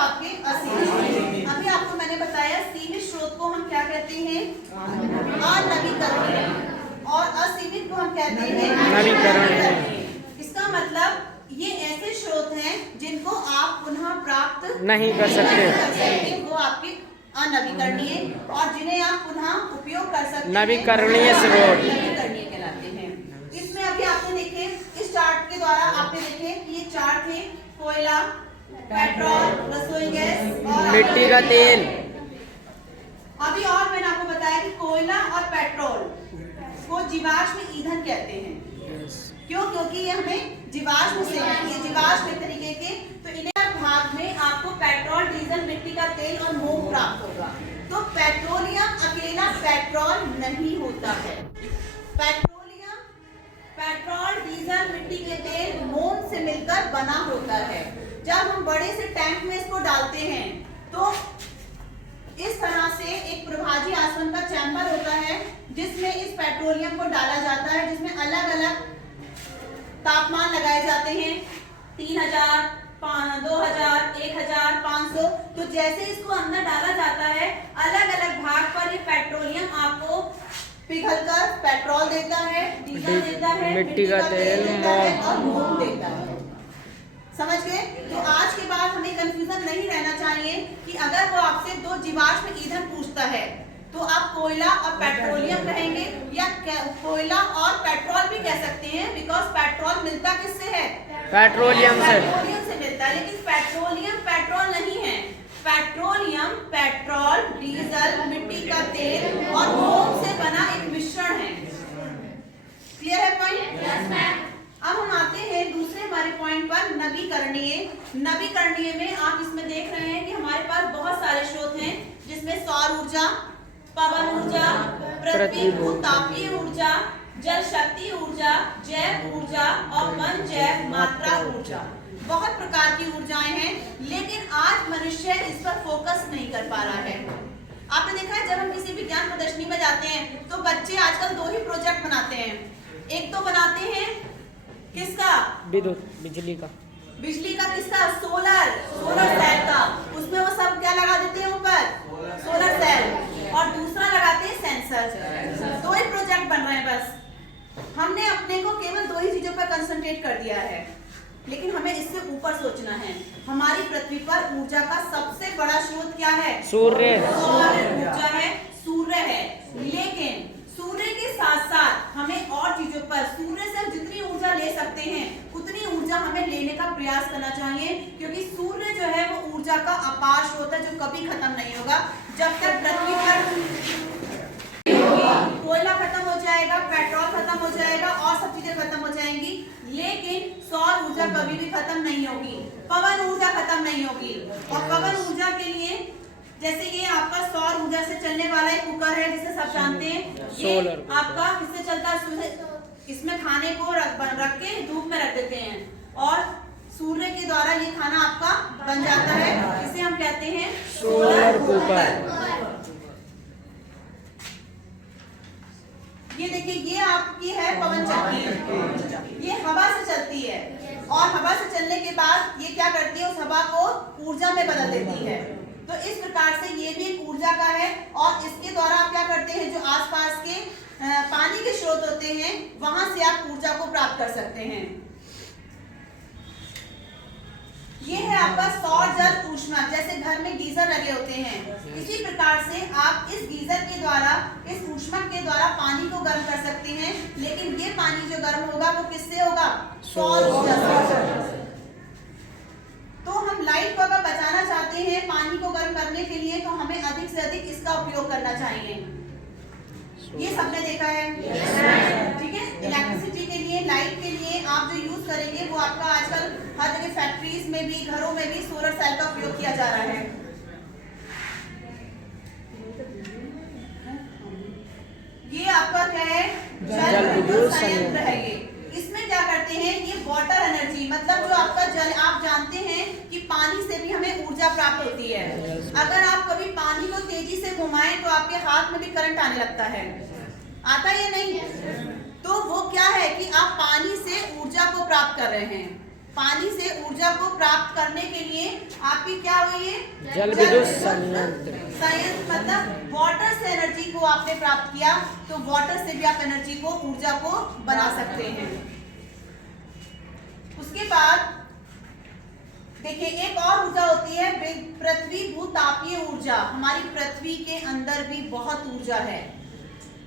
आपके असीमित। अभी आपको मैंने बताया सीमित स्रोत को हम क्या कहते हैं, अनवीकरणीय, और असीमित को हम कहते हैं नवीकरणीय। इसका मतलब ये ऐसे स्रोत हैं जिनको आप पुनः प्राप्त नहीं कर सकते, वो आपके अनवीकरणीय, और जिन्हें आप पुनः उपयोग कर सकते हैं नवीकरणीय स्रोत नवीकरणीय कहलाते हैं। इसमें अभी आपने देखे, इस चार्ट के द्वारा आपने देखे कि ये चार्ट थे कोयला, पेट्रोल, रसोई गैस और मिट्टी का तेल। अभी और मैंने आपको बताया कि कोयला और पेट्रोल को जीवाश्म ईंधन कहते हैं। क्यों? क्योंकि ये हमें जीवाश्म से है, ये जीवाश्म तरीके के, तो इन्हें भाग में आपको पेट्रोल, डीजल, मिट्टी का तेल और मोम प्राप्त होगा। तो पेट्रोलियम अकेला पेट्रोल नहीं होता है। पेट्रोलियम पेट्रोल, डीजल, मिट्टी के तेल, मोम से मिलकर बना होता है। जब हम बड़े से टैंक में इसको डालते हैं तो इस तरह से एक प्रभाजी आसवन का चैम्बर होता है जिसमें इस पेट्रोलियम को डाला जाता है, जिसमें अलग अलग तापमान लगाए जाते हैं, 3000, 2000, 1000, 500। तो जैसे इसको अंदर डाला जाता है, अलग अलग भाग पर ये पेट्रोलियम आपको पिघलकर पेट्रोल देता है, डीजल देता है, मिट्टी का तेल और मोम देता है। समझ गए? तो आज के बाद हमें कंफ्यूजन नहीं रहना चाहिए कि अगर वो आपसे दो जीवाश्म ईंधन पूछता है तो आप कोयला और पेट्रोलियम कहेंगे, या कोयला और पेट्रोल भी कह सकते हैं, बिकॉज पेट्रोल मिलता किससे है? पेट्रोलियम से। पेट्रोलियम से मिलता है। लेकिन पेट्रोलियम पेट्रोल नहीं है। पेट्रोलियम पेट्रोल, डीजल, मिट्टी का तेल और मोम से बना एक मिश्रण है। क्लियर है पॉइंट? Yes ma'am. अब हम आते हैं दूसरे हमारे पॉइंट पर, नवीकरणीय। नवीकरणीय में आप इसमें देख रहे हैं कि हमारे पास बहुत सारे स्रोत हैं, जिसमें सौर ऊर्जा, पवन ऊर्जा, पृथ्वी तापीय ऊर्जा, जल शक्ति ऊर्जा, जैव ऊर्जा और वन जैव मात्रा ऊर्जा। बहुत प्रकार की ऊर्जाएं हैं, लेकिन आज मनुष्य इस पर फोकस नहीं कर पा रहा है। आपने देखा है, जब हम किसी विज्ञान प्रदर्शनी में जाते हैं तो बच्चे आजकल दो ही प्रोजेक्ट बनाते हैं। एक तो बनाते हैं किसका? विद्युत, बिजली का। बिजली का किसका? सोलर सेल का। उसमें वो सब क्या लगा देते हैं ऊपर? Solar cell. और दूसरा लगाते हैं सेंसर। दो ही प्रोजेक्ट बन रहे हैं बस। हमने अपने को केवल दो ही चीजों पर कंसंट्रेट कर दिया है, लेकिन हमें इससे ऊपर सोचना है। हमारी पृथ्वी पर ऊर्जा का सबसे बड़ा स्रोत क्या है? सूर्य। सौर ऊर्जा है, सूर्य है। लेकिन सूर्य के साथ साथ हमें और चीजों पर, सूर्य से हम जितनी ऊर्जा ले सकते हैं उतनी ऊर्जा हमें लेने का प्रयास करना चाहिए, क्योंकि सूर्य जो है वो ऊर्जा का अपार स्रोत है जो कभी खत्म नहीं होगा। जब तक पृथ्वी पर कोयला खत्म हो जाएगा, पेट्रोल खत्म हो जाएगा और सब चीजें खत्म हो जाएंगी, लेकिन सौर ऊर्जा कभी भी खत्म नहीं होगी, पवन ऊर्जा खत्म नहीं होगी। और पवन ऊर्जा के लिए, जैसे ये आपका सौर ऊर्जा से चलने वाला एक कुकर है जिसे सब जानते हैं, ये आपका किससे चलता है? इसमें खाने को रख के धूप में रख देते हैं और सूर्य के द्वारा ये खाना आपका बन जाता है। इसे हम कहते हैं सोलर कुकर। ये देखिए, ये आपकी है पवन चक्की, ये हवा से चलती है और हवा से चलने के बाद ये क्या करती है? उस हवा को ऊर्जा में बदल देती है। तो इस प्रकार से ये भी एक ऊर्जा का है, और इसके द्वारा आप क्या करते हैं? जो आसपास के पानी के स्रोत होते हैं वहां से आप ऊर्जा को प्राप्त कर सकते हैं। ये है आपका सौर जल ऊष्मा। जैसे घर में गीजर लगे होते हैं, इसी प्रकार से आप इस गीजर के द्वारा, इस ऊष्मक के द्वारा पानी को गर्म कर सकते हैं। लेकिन ये पानी जो गर्म होगा वो किससे होगा? सौर ऊर्जा से। तो हम लाइट को अगर बचाना चाहते हैं पानी को गर्म करने के लिए, तो हमें अधिक से अधिक इसका उपयोग करना चाहिए। ये सबने देखा है, ठीक है? इलेक्ट्रिसिटी के लिए, लाइट के लिए आप जो यूज करेंगे वो आपका आजकल हर जगह फैक्ट्रीज में भी, घरों में भी सोलर सेल का उपयोग किया जा रहा है। ये आपका क्या है? जल विद्युत संयंत्र है। ये इसमें क्या करते हैं? ये वाटर एनर्जी, मतलब जो आपका जल, आप जानते हैं कि पानी से भी हमें ऊर्जा प्राप्त होती है। अगर आप कभी पानी को तेजी से घुमाएं तो आपके हाथ में भी करंट आने लगता है, आता है या नहीं? तो वो क्या है कि आप पानी से ऊर्जा को प्राप्त कर रहे हैं। पानी से ऊर्जा को प्राप्त करने के लिए आपकी क्या हुई है? जल विद्युत संयंत्र। संयंत्र मतलब वाटर से एनर्जी को आपने प्राप्त किया, तो वाटर से भी आप एनर्जी को, ऊर्जा को बना सकते हैं। उसके बाद देखिए एक और ऊर्जा होती है पृथ्वी भूतापीय ऊर्जा। हमारी पृथ्वी के अंदर भी बहुत ऊर्जा है।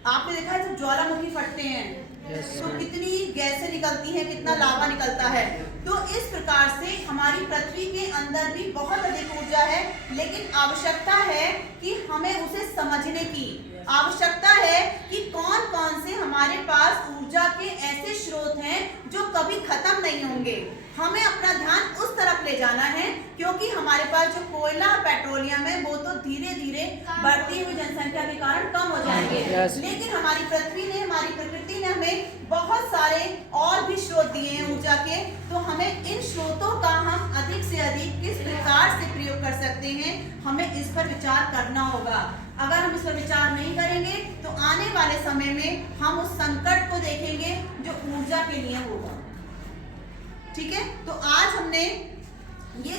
आपने देखा है जब ज्वालामुखी फटते हैं तो कितनी गैसें निकलती हैं, कितना लावा निकलता है। तो इस प्रकार से हमारी पृथ्वी के अंदर भी बहुत अधिक ऊर्जा है, लेकिन आवश्यकता है कि हमें उसे समझने की आवश्यकता है कि कौन कौन से हमारे पास ऊर्जा के ऐसे स्रोत हैं जो कभी खत्म नहीं होंगे। हमें अपना ध्यान उस तरफ ले जाना है, क्योंकि हमारे पास जो कोयला और पेट्रोलियम है वो तो धीरे धीरे बढ़ती हुई जनसंख्या के कारण कम हो जाएंगे। लेकिन हमारी पृथ्वी ने, हमारी प्रकृति ने हमें बहुत सारे और भी स्रोत दिए हैं ऊर्जा के। तो हमें इन स्रोतों का हम अधिक से अधिक किस प्रकार से प्रयोग कर सकते हैं, हमें इस पर विचार करना होगा। अगर हम इस पर विचार नहीं करेंगे तो आने वाले समय में हम उस संकट को देखेंगे जो ऊर्जा के लिए होगा। ठीक है, तो आज हमने ये